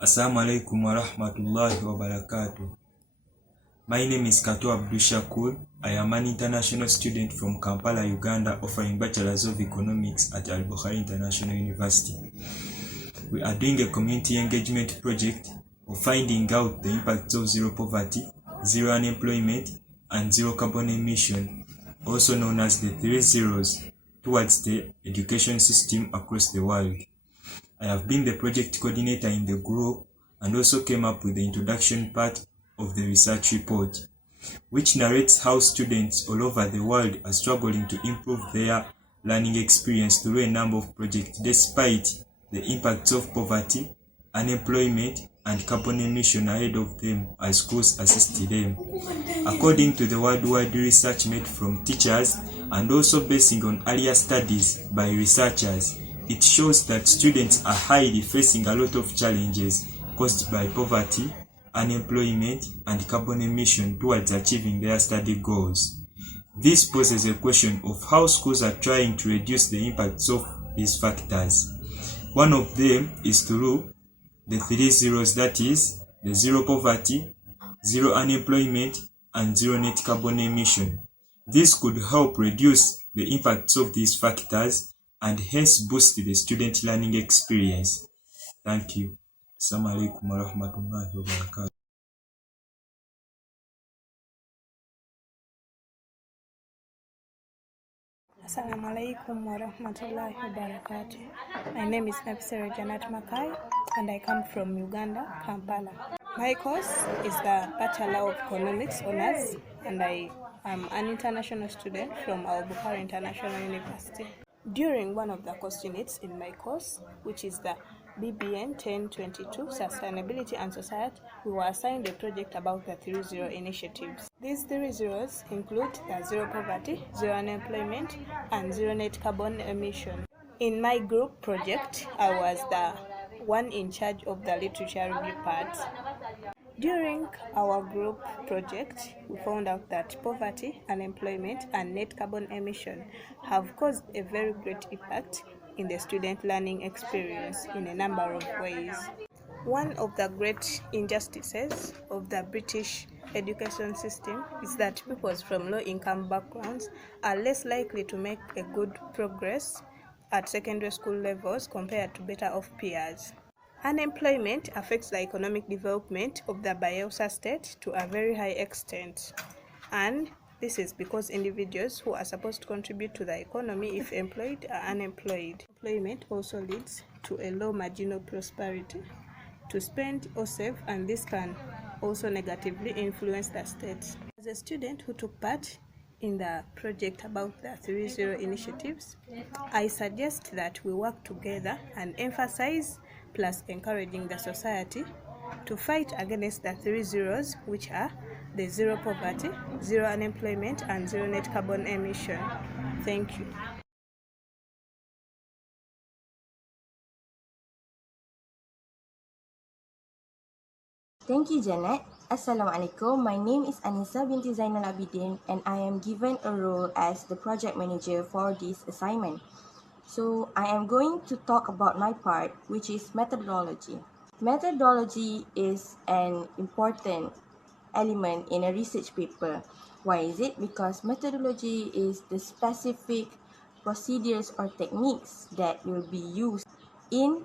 Assalamu alaikum wa rahmatullahi wa barakatuh. My name is Kato Abdul Shakur. I am an international student from Kampala, Uganda, offering Bachelor's of Economics at Al-Bukhari International University. We are doing a community engagement project of finding out the impacts of zero poverty, zero unemployment, and zero carbon emission, also known as the 3 zeros, towards the education system across the world. I have been the project coordinator in the group and also came up with the introduction part of the research report, which narrates how students all over the world are struggling to improve their learning experience through a number of projects despite the impacts of poverty, unemployment, and carbon emission ahead of them as schools assist them. According to the worldwide research made from teachers and also basing on earlier studies by researchers, it shows that students are highly facing a lot of challenges caused by poverty, unemployment, and carbon emission towards achieving their study goals. This poses a question of how schools are trying to reduce the impacts of these factors. One of them is through the 3 zeros, that is, the zero poverty, zero unemployment, and zero net carbon emission. This could help reduce the impacts of these factors and hence boost the student learning experience. Thank you. Assalamu alaikum wa rahmatullahi wa barakatuh. Assalamu alaikum wa rahmatullahi wa barakatuh. My name is Nafisa Janat Makai and I come from Uganda, Kampala. My course is the Bachelor of Economics Honours and I am an international student from Al-Bukhari International University. During one of the course units in my course, which is the BBN 1022 Sustainability and Society, we were assigned a project about the 3 zero initiatives. These 3 zeros include the zero poverty, zero unemployment, and zero net carbon emission. In my group project, I was the one in charge of the literature review part. During our group project, we found out that poverty, unemployment, and net carbon emission have caused a very great impact in the student learning experience in a number of ways. One of the great injustices of the British education system is that people from low-income backgrounds are less likely to make a good progress at secondary school levels compared to better-off peers. Unemployment affects the economic development of the Bayelsa state to a very high extent, and this is because individuals who are supposed to contribute to the economy if employed are unemployed. Employment also leads to a low marginal prosperity to spend or save, and this can also negatively influence the state. As a student who took part in the project about the 3 zero initiatives, I suggest that we work together and emphasize plus encouraging the society to fight against the 3 zeros, which are the zero poverty, zero unemployment, and zero net carbon emission. Thank you. Thank you, Janet. Assalamualaikum. My name is Anissa binti Zainal Abidin and I am given a role as the project manager for this assignment. So I am going to talk about my part, which is methodology. Methodology is an important element in a research paper. Why is it? Because methodology is the specific procedures or techniques that will be used in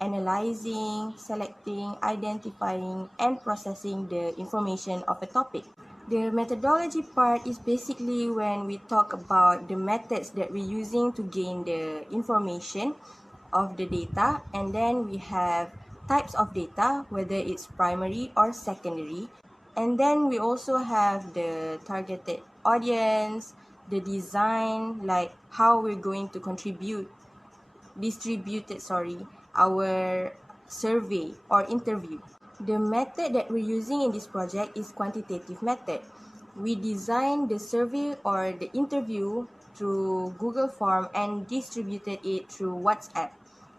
analyzing, selecting, identifying, and processing the information of a topic. The methodology part is basically when we talk about the methods that we're using to gain the information of the data, and then we have types of data, whether it's primary or secondary, and then we also have the targeted audience, the design, like how we're going to distributed our survey or interview. The method that we're using in this project is quantitative method. We designed the survey or the interview through Google Form and distributed it through WhatsApp.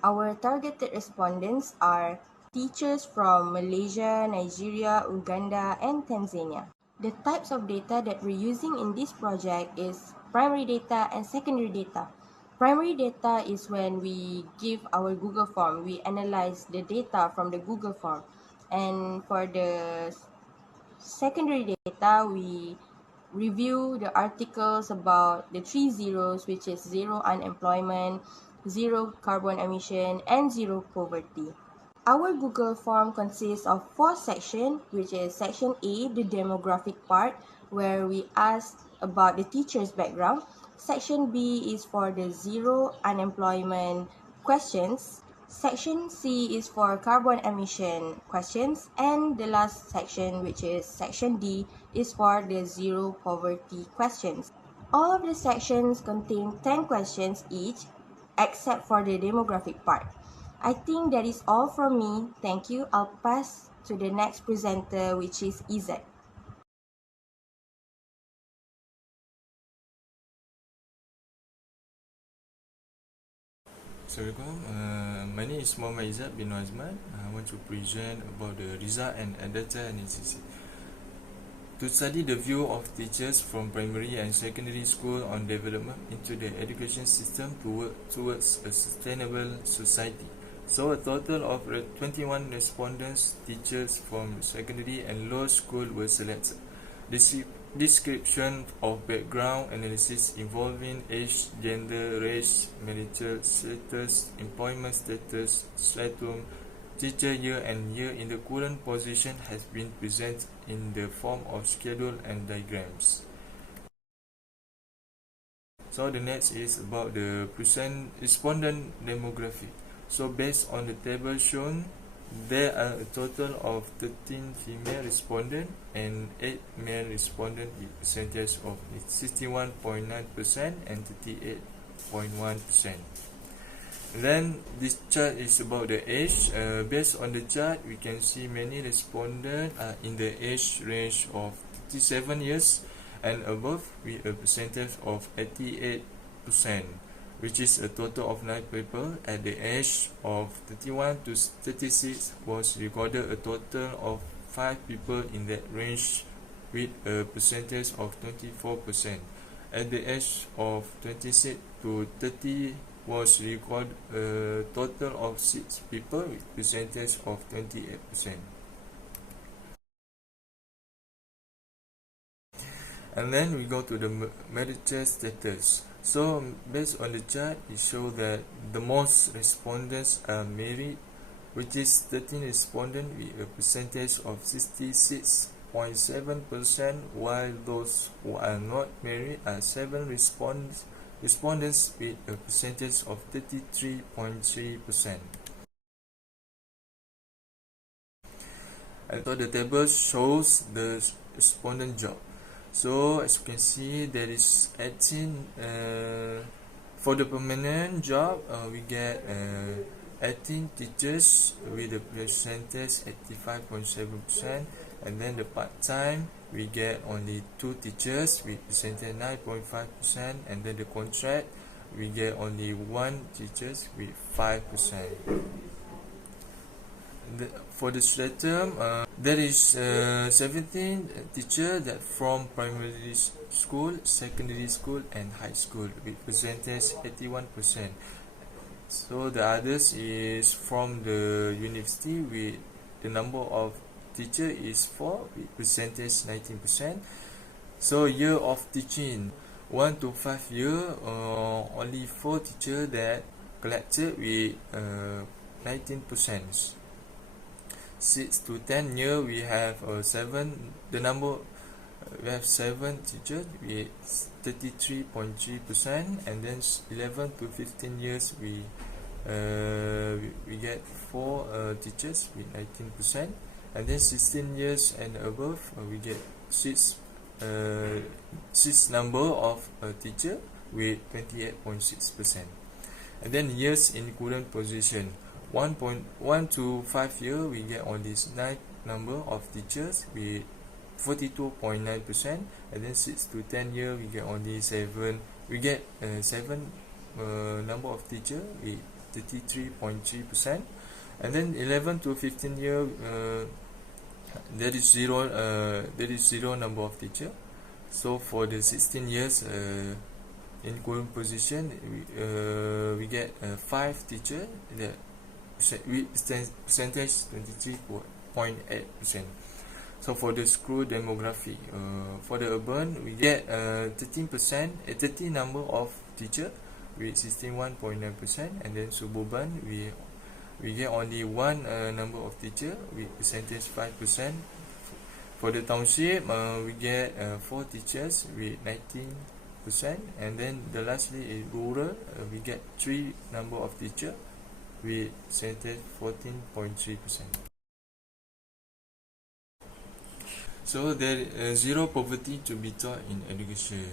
Our targeted respondents are teachers from Malaysia, Nigeria, Uganda, and Tanzania. The types of data that we're using in this project is primary data and secondary data. Primary data is when we give our Google form, we analyze the data from the Google form. And for the secondary data, we review the articles about the 3 zeros, which is zero unemployment, zero carbon emission, and zero poverty. Our Google form consists of 4 sections, which is section A, the demographic part, where we ask about the teacher's background. Section B is for the zero unemployment questions. Section C is for carbon emission questions. And the last section, which is section D, is for the zero poverty questions. All of the sections contain 10 questions each, except for the demographic part. I think that is all from me. Thank you. I'll pass to the next presenter, which is Izzat. Assalamualaikum. My name is Muhammad Izzat bin Azman. I want to present about the result and data analysis. To study the view of teachers from primary and secondary school on development into the education system towards a sustainable society. So a total of 21 respondents, teachers from secondary and lower school were selected. Description of background analysis involving age, gender, race, marital status, employment status, stratum, teacher year and year in the current position has been presented in the form of schedule and diagrams. So the next is about the respondent demographic. So based on the table shown, there are a total of 13 female respondents and 8 male respondents with percentage of 61.9% and 38.1%. Then this chart is about the age. Based on the chart, we can see many respondents are in the age range of 37 years and above with a percentage of 88%, which is a total of 9 people. At the age of 31 to 36 was recorded a total of 5 people in that range with a percentage of 24%. At the age of 26 to 30 was recorded a total of 6 people with percentage of 28%. And then we go to the marital status. So based on the chart, it shows that the most respondents are married, which is 13 respondents with a percentage of 66.7%, while those who are not married are 7 respondents with a percentage of 33.3%. And so the table shows the respondent job. So as you can see, there is 18 for the permanent job. We get 18 teachers with a percentage 85.7%, and then the part-time we get only 2 teachers with percentage 9.5%, and then the contract we get only 1 teachers with 5%. For the stratum, there is 17 teachers that from primary school, secondary school, and high school with percentage 81%. So the others is from the university with the number of teacher is 4 with percentage 19%. So year of teaching 1 to 5 year, only 4 teachers that collected with 19%. 6 to 10 year we have 7 teachers with 33.3%, and then 11 to 15 years we get 4 teachers with 19%, and then 16 years and above we get 6 number of teacher with 28.6%. And then years in current position, 1.1 to 5 year we get on this 9 number of teachers with 42.9%, and then 6 to 10 year we get only 7 number of teacher with 33.3%, and then 11 to 15 year there is zero number of teacher. So for the 16 years In current position, we get 5 teachers that percentage 23.8%. So for the school demography, for the urban, we get 13%, 30 number of teacher with 61.9%, and then suburban we get only one number of teacher with percentage 5%. For the township, we get 4 teachers with 19%, and then the lastly is rural, we get 3 number of teacher with percentage 14.3%. So there is zero poverty to be taught in education.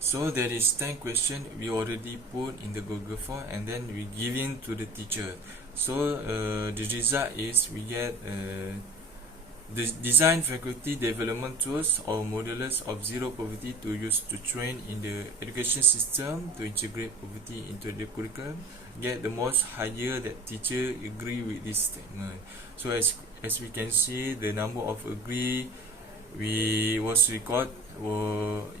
So there is 10 questions we already put in the Google form, and then we give in to the teacher. So the result is we get the design faculty development tools or modelers of zero poverty to use to train in the education system to integrate poverty into the curriculum. Get the most higher that teacher agree with this statement. So as we can see, the number of agree we was record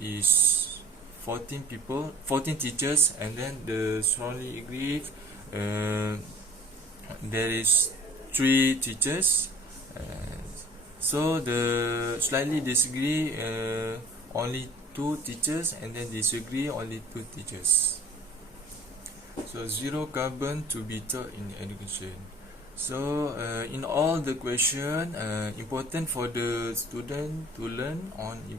is 14 people, 14 teachers, and then the strongly agree there is 3 teachers. So the slightly disagree only 2 teachers, and then disagree only 2 teachers. So zero carbon to be taught in education. So in all the question, important for the student to learn on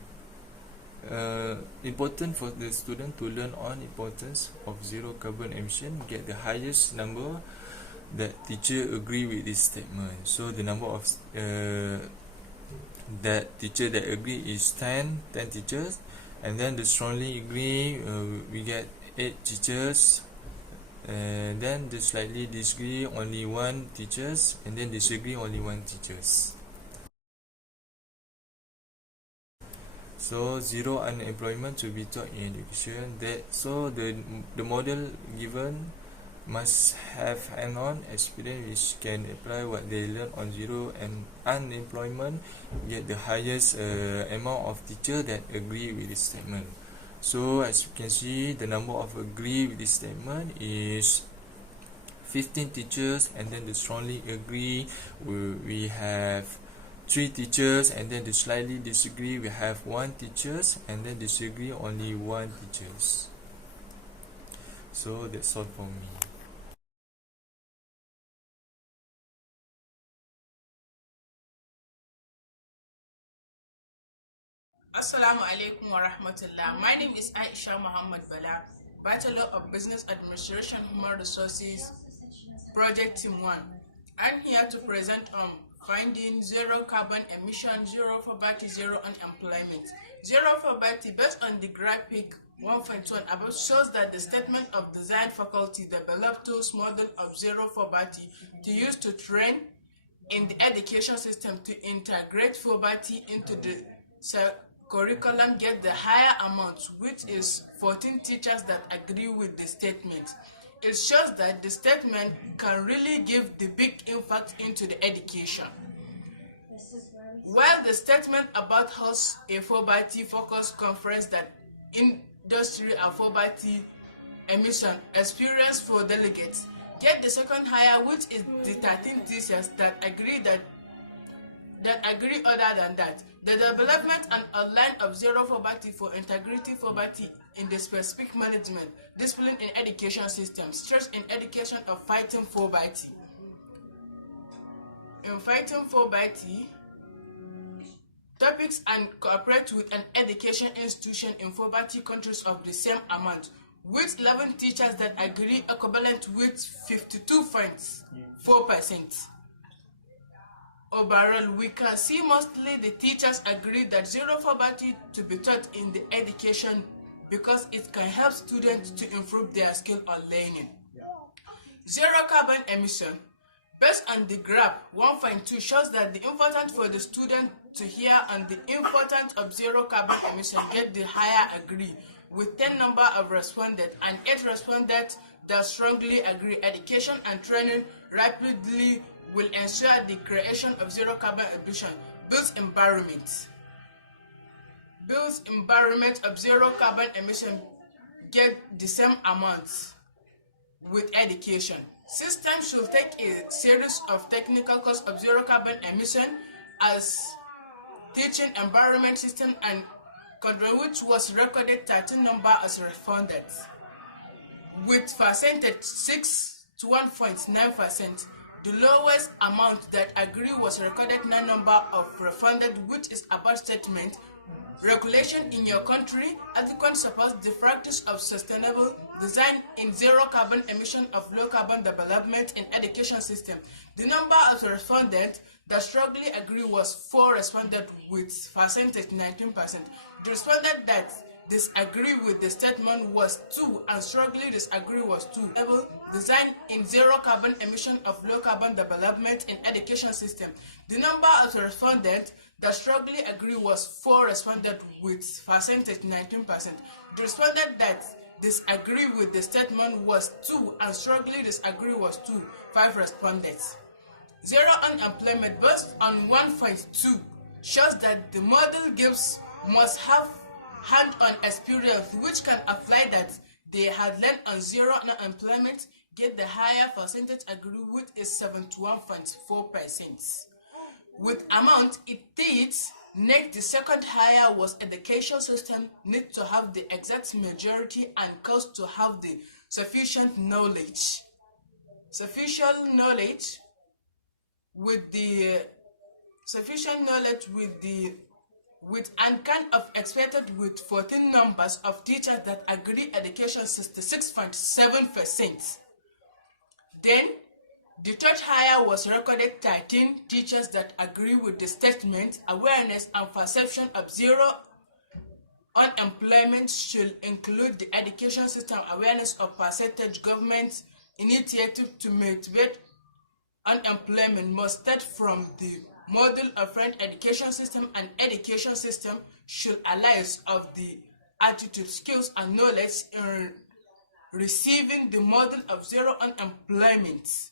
importance of zero carbon emission. Get the highest number that teacher agree with this statement. So the number of that teacher that agree is 10 teachers, and then the strongly agree we get 8 teachers, and then the slightly disagree only 1 teachers, and then disagree only 1 teachers. So zero unemployment to be taught in education. So the model given must have hands-on experience which can apply what they learn on zero and unemployment. Get the highest amount of teachers that agree with this statement. So as you can see, the number of agree with this statement is 15 teachers, and then the strongly agree we have 3 teachers, and then the slightly disagree we have 1 teachers, and then disagree only 1 teachers. So that's all for me. Assalamu alaikum wa rahmatullah. My name is Aisha Muhammad Bala, Bachelor of Business Administration Human Resources, Project Team 1. I'm here to present on finding zero carbon emission, zero poverty, zero unemployment. Zero poverty, based on the graphic 1.1 above, shows that the statement of design faculty developed tools model of zero poverty to use to train in the education system to integrate poverty into the curriculum. Get the higher amount, which is 14 teachers that agree with the statement. It shows that the statement can really give the big impact into the education. While the statement about hosts a poverty focus conference that industry and poverty emission experience for delegates, get the second higher, which is the 13 teachers that agree other than that. The development and outline of zero poverty for integrity poverty in the specific management discipline in education system, stress in education of fighting poverty. In fighting poverty, topics and cooperate with an education institution in poverty countries of the same amount, with 11 teachers that agree equivalent with 52.4%. Overall, we can see mostly the teachers agree that zero poverty to be taught in the education because it can help students to improve their skill on learning. Zero carbon emission, based on the graph 1.2, shows that the importance for the student to hear and the importance of zero carbon emission get the higher agree, with 10 number of respondents and 8 respondents that strongly agree. Education and training rapidly will ensure the creation of zero carbon emission. Builds environment of zero carbon emission get the same amount with education. System should take a series of technical courses of zero carbon emission as teaching environment system and country, which was recorded 13 number as responded with percentage 6 to 1.9%. The lowest amount that agree was recorded 9 number of refunded, which is about statement regulation in your country. Applicant supports the practice of sustainable design in zero carbon emission of low carbon development in education system. The number of respondents that strongly agree was 4 responded with percentage 19%. The respondent that disagree with the statement was 2 and strongly disagree was 2. Sustainable design in zero carbon emission of low carbon development in education system. The number of respondents that strongly agree was 4 responded with percentage 19%. The respondent that disagree with the statement was 2 and strongly disagree was 2, 5 respondents. Zero unemployment based on 1.2 shows that the model gives must have hand-on experience which can apply that they had learned on zero unemployment, get the higher percentage agree with is 71.4%. With amount it needs, next the second higher was education system need to have the exact majority and cost to have the sufficient knowledge. Sufficient knowledge with and kind of expected with 14 numbers of teachers that agree education 66.7%. Then the third higher was recorded 13 teachers that agree with the statement. Awareness and perception of zero unemployment should include the education system awareness of percentage government initiative to mitigate unemployment must start from the model of French education system, and education system should allow of the attitude, skills, and knowledge in receiving the model of zero unemployment,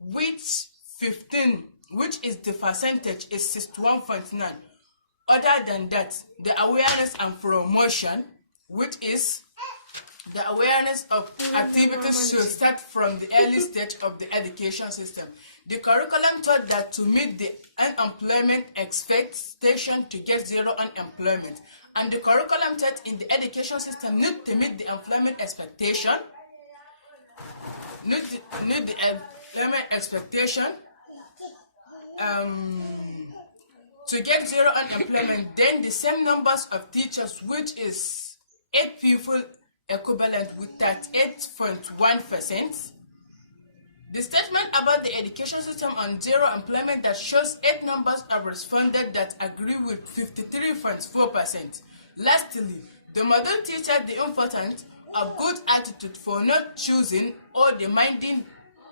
which is the percentage is 61.9. Other than that, the awareness and promotion, which is the awareness of activities should start from the early stage of the education system. The curriculum taught that to meet the unemployment expectation to get zero unemployment, and the curriculum taught in the education system need to meet the employment expectation. Need the employment expectation to get zero unemployment. Then the same numbers of teachers, which is 8 people equivalent with 38.1%. The statement about the education system on zero employment that shows 8 numbers of responded that agree with 53.4%. Lastly, the model teaches the importance of good attitude for not choosing or demanding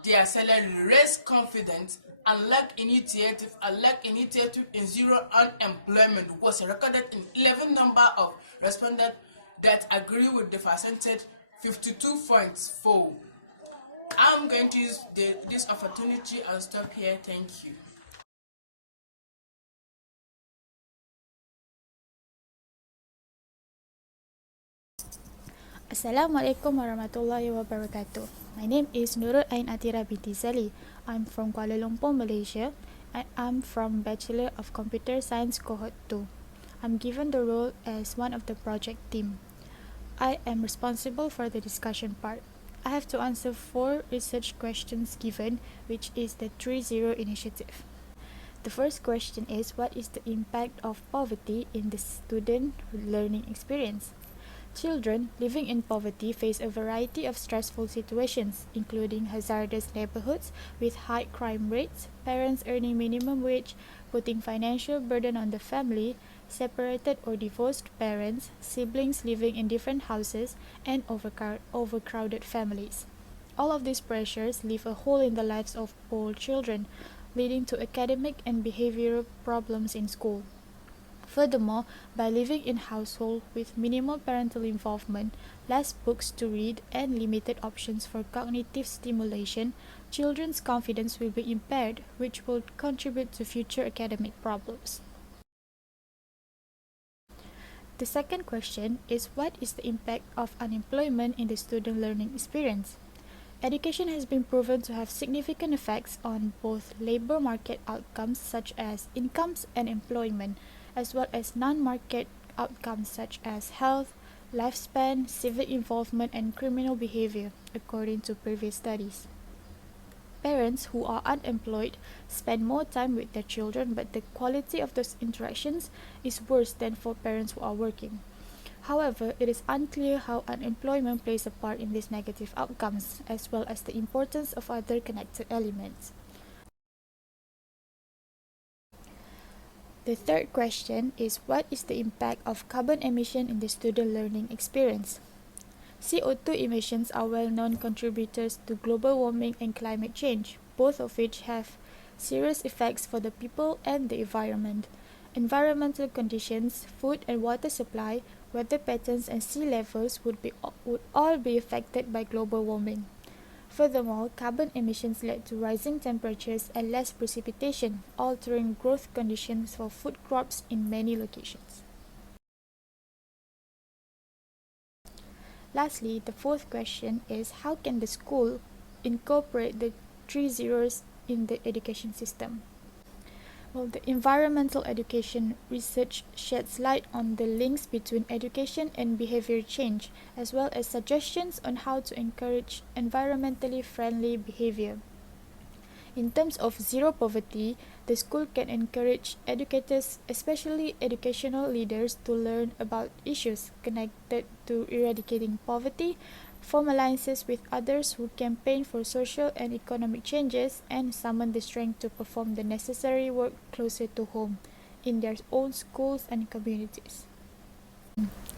their salary, raise confidence, and lack initiative in zero unemployment was recorded in 11 number of respondents that agree with the percentage 52.4. I'm going to use this opportunity and stop here. Thank you. Assalamualaikum warahmatullahi wabarakatuh. My name is Nurul Ain Atira binti Zali. I'm from Kuala Lumpur, Malaysia, and I'm from Bachelor of Computer Science Cohort 2. I'm given the role as one of the project team. I am responsible for the discussion part. I have to answer 4 research questions given, which is the 3-0 initiative. The first question is, what is the impact of poverty in the student learning experience? Children living in poverty face a variety of stressful situations, including hazardous neighborhoods with high crime rates, parents earning minimum wage, putting financial burden on the family, separated or divorced parents, siblings living in different houses, and overcrowded families. All of these pressures leave a hole in the lives of all children, leading to academic and behavioral problems in school. Furthermore, by living in households with minimal parental involvement, less books to read, and limited options for cognitive stimulation, children's confidence will be impaired, which will contribute to future academic problems. The second question is, what is the impact of unemployment in the student learning experience? Education has been proven to have significant effects on both labor market outcomes such as incomes and employment, as well as non-market outcomes such as health, lifespan, civic involvement, and criminal behavior, according to previous studies. Parents who are unemployed spend more time with their children, but the quality of those interactions is worse than for parents who are working. However, it is unclear how unemployment plays a part in these negative outcomes, as well as the importance of other connected elements. The third question is, what is the impact of carbon emission in the student learning experience? CO2 emissions are well-known contributors to global warming and climate change, both of which have serious effects for the people and the environment. Environmental conditions, food and water supply, weather patterns, and sea levels would all be affected by global warming. Furthermore, carbon emissions led to rising temperatures and less precipitation, altering growth conditions for food crops in many locations. Lastly, the fourth question is, how can the school incorporate the 3 zeros in the education system? Well, the environmental education research sheds light on the links between education and behavior change, as well as suggestions on how to encourage environmentally friendly behavior. In terms of zero poverty, the school can encourage educators, especially educational leaders, to learn about issues connected to eradicating poverty, form alliances with others who campaign for social and economic changes, and summon the strength to perform the necessary work closer to home, in their own schools and communities.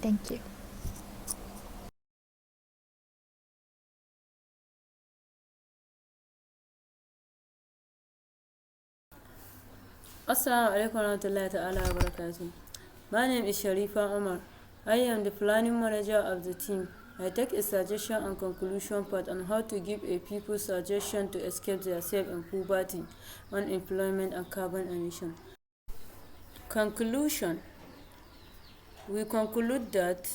Thank you. Assalamu alaikum warahmatullahi ta'ala wa barakatuh. My name is Sharifa Omar. I am the planning manager of the team. I take a suggestion and conclusion part on how to give a people suggestion to escape their self in poverty, unemployment, and carbon emission. Conclusion. We conclude that,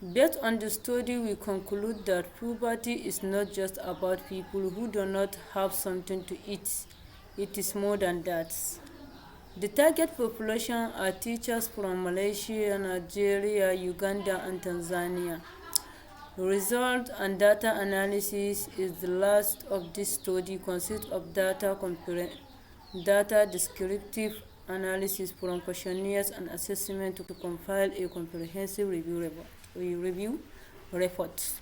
based on the study, we conclude that poverty is not just about people who do not have something to eat. It is more than that. The target population are teachers from Malaysia, Nigeria, Uganda, and Tanzania. Result and data analysis is the last of this study consists of data descriptive analysis from questionnaires and assessment to compile a comprehensive review report.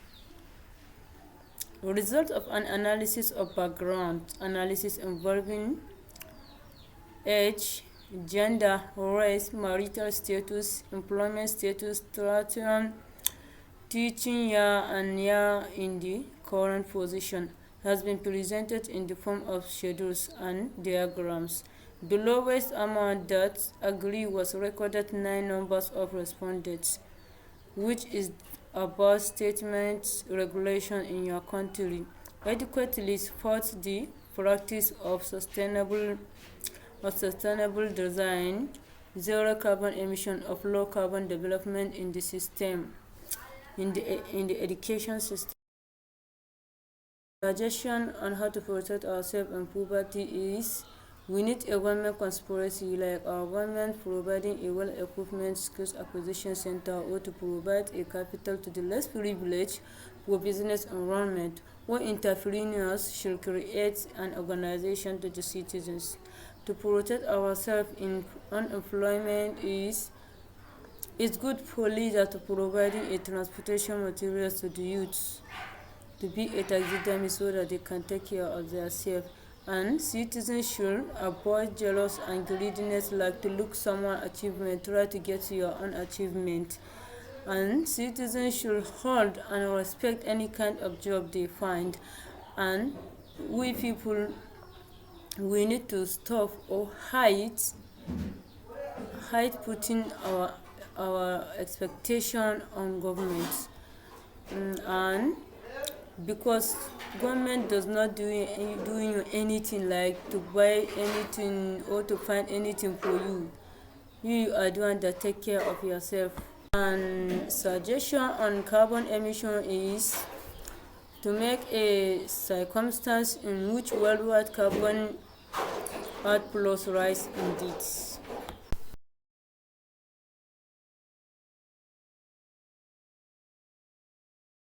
Result of an analysis of background analysis involving age, gender, race, marital status, employment status, stratum, teaching year and year in the current position has been presented in the form of schedules and diagrams. The lowest amount that agree was recorded 9 numbers of respondents, which is about statements regulation in your country adequately supports the practice of sustainable design, zero carbon emission of low carbon development in the system, in the education system. Suggestion on how to protect ourselves in poverty is, we need a government conspiracy like our government providing a well-equipped skills acquisition center, or to provide a capital to the less privileged for business enrollment, or entrepreneurs should create an organization to the citizens. To protect ourselves in unemployment is good for leaders to providing a transportation materials to the youth, to be a taxidermy so that they can take care of themselves. And citizens should avoid jealous and greediness, like to look someone's achievement, try to get to your own achievement. And citizens should hold and respect any kind of job they find. And we people, we need to stop or hide putting our expectation on government, and because government does not doing anything like to buy anything or to find anything for you. You are the one that take care of yourself. And suggestion on carbon emission is to make a circumstance in which worldwide carbon outflows rise indeed.